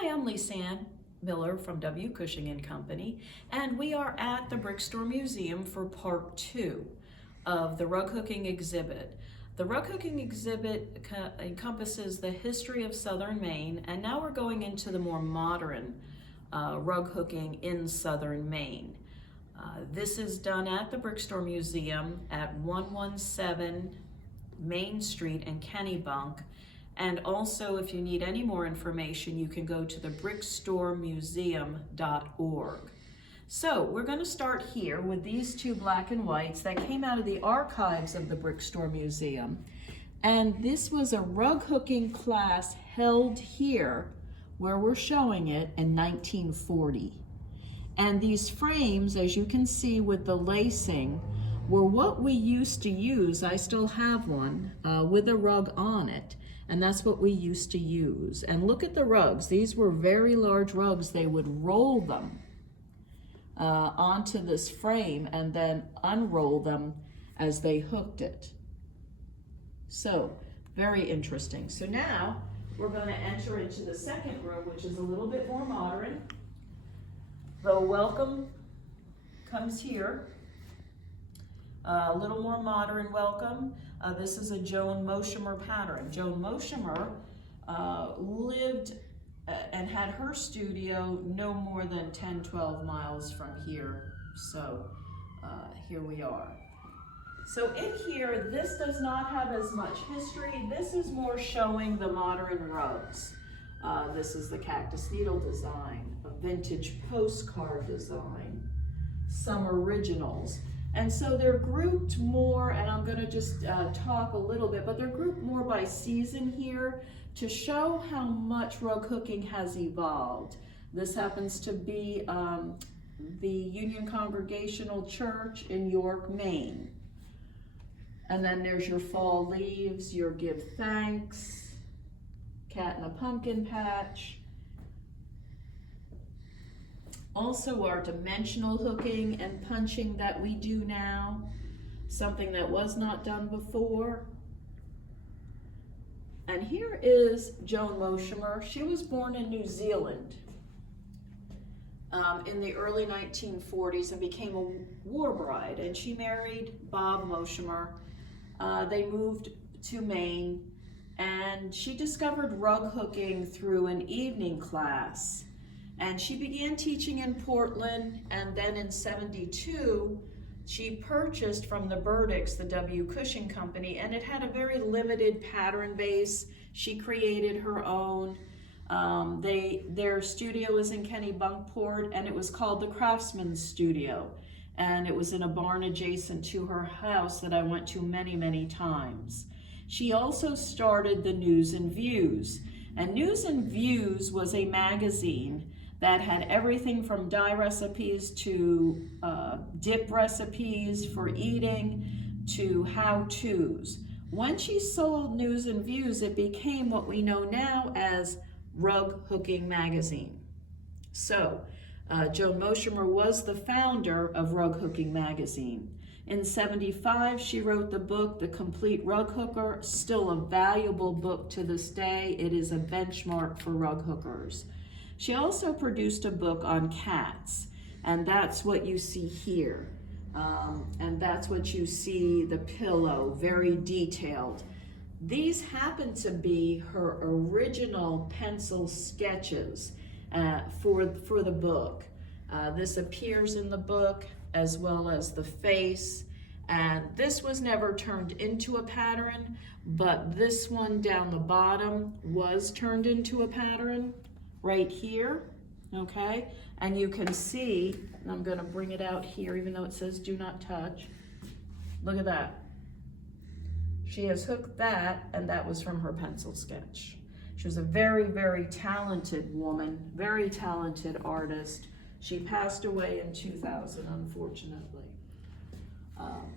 Hi, I'm Lisanne Miller from W, Cushing and Company, and we are at the Brickstore Museum for part 2 of the rug hooking exhibit. The rug hooking exhibit encompasses the history of Southern Maine, and now we're going into the more modern rug hooking in Southern Maine. This is done at the Brickstore Museum at 117 Main Street in Kennebunk. And also, if you need any more information, you can go to the brickstoremuseum.org. So we're going to start here with these two black and whites that came out of the archives of the Brickstore Museum. And this was a rug hooking class held here, where we're showing it, in 1940. And these frames, as you can see with the lacing, were what we used to use. I still have one with a rug on it. And that's what we used to use. And look at the rugs. These were very large rugs. They would roll them onto this frame and then unroll them as they hooked it. So, very interesting. So now we're going to enter into the second room, which is a little bit more modern. The welcome comes here. A little more modern welcome. This is a Joan Moshimer pattern. Joan Moshimer lived and had her studio no more than 10-12 miles from here. So here we are. So in here, this does not have as much history. This is more showing the modern rugs. This is the cactus needle design, a vintage postcard design, some originals. And so they're grouped more, and I'm going to just talk a little bit, but they're grouped more by season here to show how much rug hooking has evolved. This happens to be the Union Congregational Church in York, Maine. And then there's your fall leaves, your give thanks, cat in a pumpkin patch. Also our dimensional hooking and punching that we do now, something that was not done before. And here is Joan Moshimer. She was born in New Zealand in the early 1940s and became a war bride, and she married Bob Moshimer. They moved to Maine, and she discovered rug hooking through an evening class. And she began teaching in Portland, and then in '72, she purchased from the Burdicks, the W Cushing Company, and it had a very limited pattern base. She created her own. Their studio was in Kennebunkport, and it was called the Craftsman's Studio. And it was in a barn adjacent to her house that I went to many, many times. She also started the News and Views. And News and Views was a magazine that had everything from dye recipes to dip recipes for eating to how-tos. When she sold News and Views, it became what we know now as Rug Hooking Magazine. So, Joan Moshimer was the founder of Rug Hooking Magazine. In '75, she wrote the book, The Complete Rug Hooker, still a valuable book to this day. It is a benchmark for rug hookers. She also produced a book on cats, and that's what you see here. And that's what you see, the pillow, very detailed. These happen to be her original pencil sketches for the book. This appears in the book as well as the face, and this was never turned into a pattern, but this one down the bottom was turned into a pattern right here, okay? And you can see, and I'm going to bring it out here even though it says do not touch. Look at that. She has hooked that, and that was from her pencil sketch. She was a very, very talented woman, very talented artist. She passed away in 2000, unfortunately.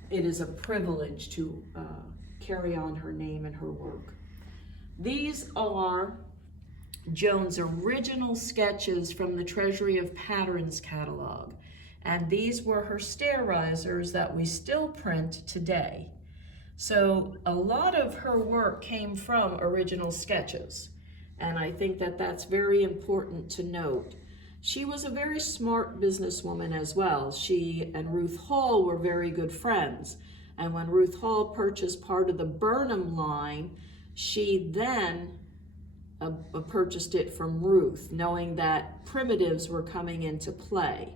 It is a privilege to carry on her name and her work. These are Joan's original sketches from the Treasury of Patterns catalog. And these were her stair risers that we still print today. So a lot of her work came from original sketches. And I think that that's very important to note. She was a very smart businesswoman as well. She and Ruth Hall were very good friends. And when Ruth Hall purchased part of the Burnham line, she then purchased it from Ruth, knowing that primitives were coming into play.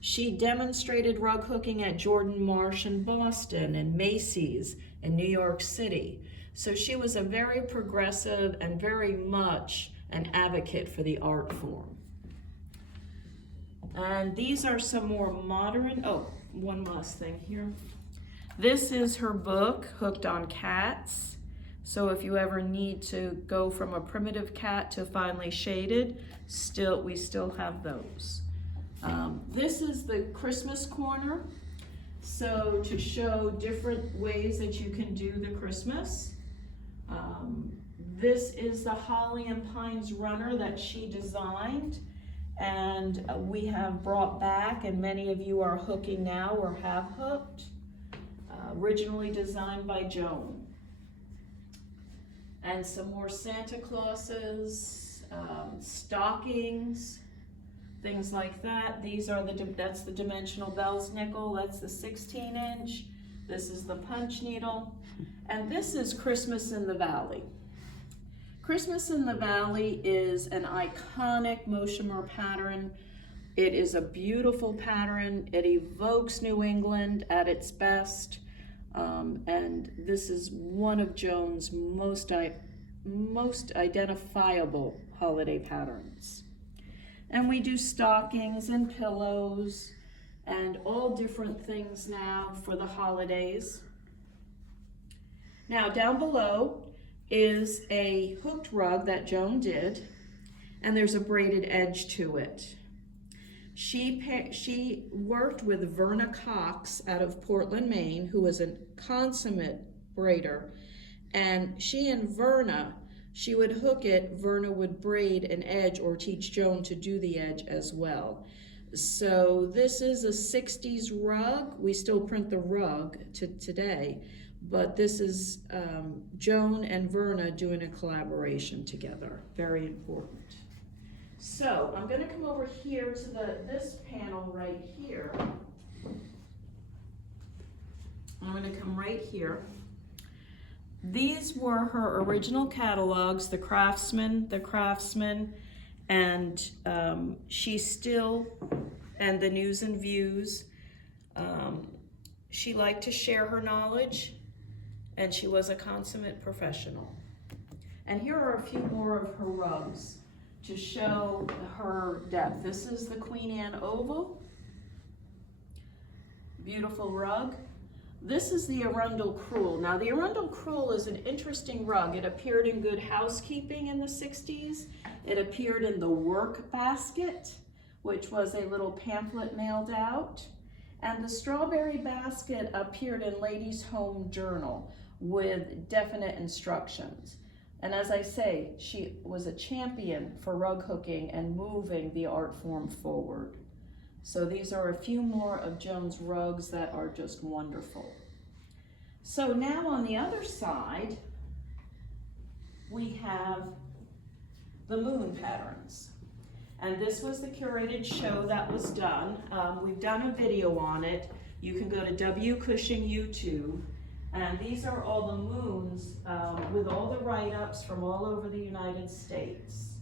She demonstrated rug hooking at Jordan Marsh in Boston and Macy's in New York City. So she was a very progressive and very much an advocate for the art form. And these are some more modern, oh, one last thing here. This is her book, Hooked on Cats. So if you ever need to go from a primitive cat to finely shaded, we still have those. This is the Christmas corner. So to show different ways that you can do the Christmas. This is the Holly and Pines runner that she designed, and we have brought back, and many of you are hooking now or have hooked. Originally designed by Joan. And some more Santa Clauses, stockings, things like that. These are that's the dimensional Belsnickel, that's the 16-inch. This is the punch needle. And this is Christmas in the Valley. Christmas in the Valley is an iconic Moshimer pattern. It is a beautiful pattern. It evokes New England at its best. And this is one of Joan's most identifiable holiday patterns. And we do stockings and pillows and all different things now for the holidays. Now down below is a hooked rug that Joan did, and there's a braided edge to it. She worked with Verna Cox out of Portland, Maine, who was a consummate braider, and she and Verna, she would hook it, Verna would braid an edge or teach Joan to do the edge as well. So this is a 60s rug. We still print the rug today, but this is Joan and Verna doing a collaboration together. Very important. So I'm going to come over here to this panel right here. I'm going to come right here. These were her original catalogs, the Craftsman, and she still, and the News and Views. She liked to share her knowledge, and she was a consummate professional. And here are a few more of her rugs to show her depth. This is the Queen Anne Oval. Beautiful rug. This is the Arundel Crewel. Now the Arundel Crewel is an interesting rug. It appeared in Good Housekeeping in the 60s. It appeared in The Work Basket, which was a little pamphlet mailed out. And the Strawberry Basket appeared in Ladies' Home Journal with definite instructions. And as I say, she was a champion for rug hooking and moving the art form forward. So these are a few more of Joan's rugs that are just wonderful. So now on the other side, we have the moon patterns. And this was the curated show that was done. We've done a video on it. You can go to W Cushing YouTube. And these are all the moons with all the write-ups from all over the United States.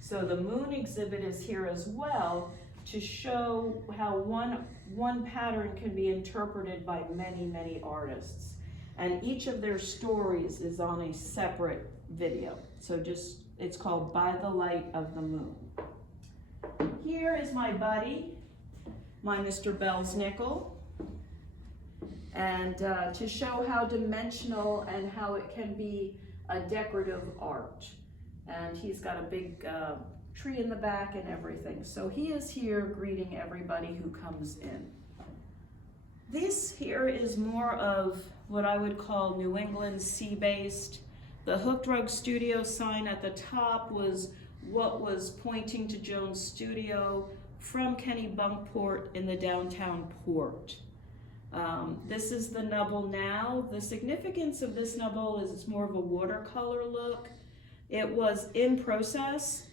So the moon exhibit is here as well to show how one pattern can be interpreted by many, many artists. And each of their stories is on a separate video. So it's called By the Light of the Moon. Here is my buddy, my Mr. Belsnickel. And to show how dimensional and how it can be a decorative art. And he's got a big tree in the back and everything. So he is here greeting everybody who comes in. This here is more of what I would call New England sea-based. The Hooked Rug Studio sign at the top was what was pointing to Joan's studio from Kennebunk Port in the downtown port. This is the nubble now. The significance of this nubble is it's more of a watercolor look. It was in process.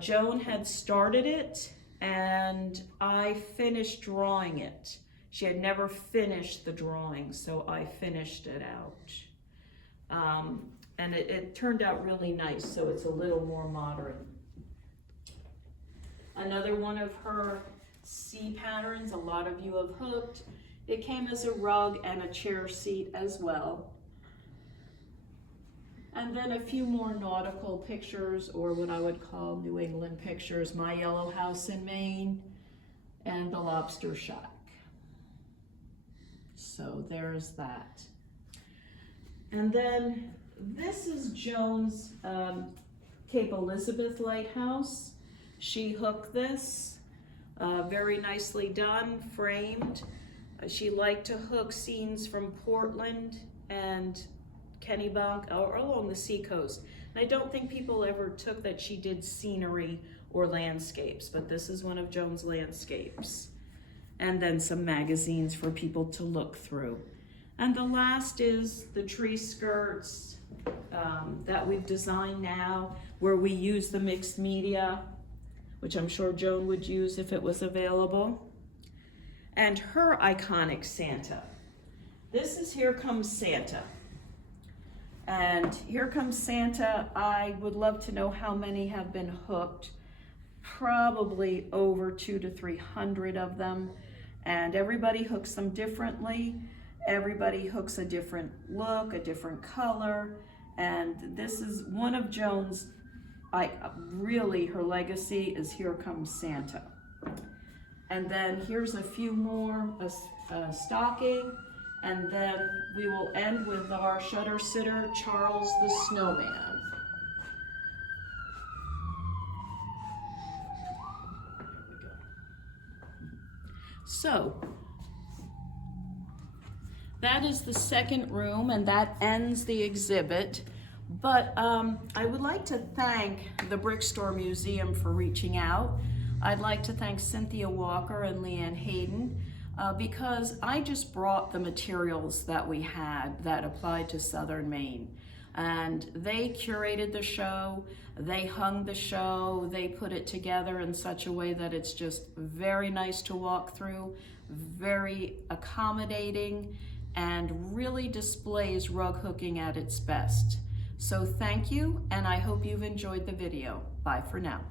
Joan had started it and I finished drawing it. She had never finished the drawing, so I finished it out. And it turned out really nice, so it's a little more modern. Another one of her C patterns, a lot of you have hooked. It came as a rug and a chair seat as well. And then a few more nautical pictures, or what I would call New England pictures, my yellow house in Maine and the lobster shack. So there's that. And then this is Joan's Cape Elizabeth Lighthouse. She hooked this, very nicely done, framed. She liked to hook scenes from Portland and Kennebunk or along the seacoast. And I don't think people ever took that she did scenery or landscapes, but this is one of Joan's landscapes. And then some magazines for people to look through. And the last is the tree skirts that we've designed now, where we use the mixed media, which I'm sure Joan would use if it was available. And her iconic Santa. This is Here Comes Santa. And Here Comes Santa, I would love to know how many have been hooked. Probably over 200 to 300 of them. And everybody hooks them differently. Everybody hooks a different look, a different color. And this is one of Joan's, really her legacy is Here Comes Santa. And then here's a few more, a stocking. And then we will end with our shutter sitter, Charles the Snowman. So, that is the second room, and that ends the exhibit. But I would like to thank the Brickstore Museum for reaching out. I'd like to thank Cynthia Walker and Leanne Hayden because I just brought the materials that we had that applied to Southern Maine. And they curated the show, they hung the show, they put it together in such a way that it's just very nice to walk through, very accommodating, and really displays rug hooking at its best. So thank you, and I hope you've enjoyed the video. Bye for now.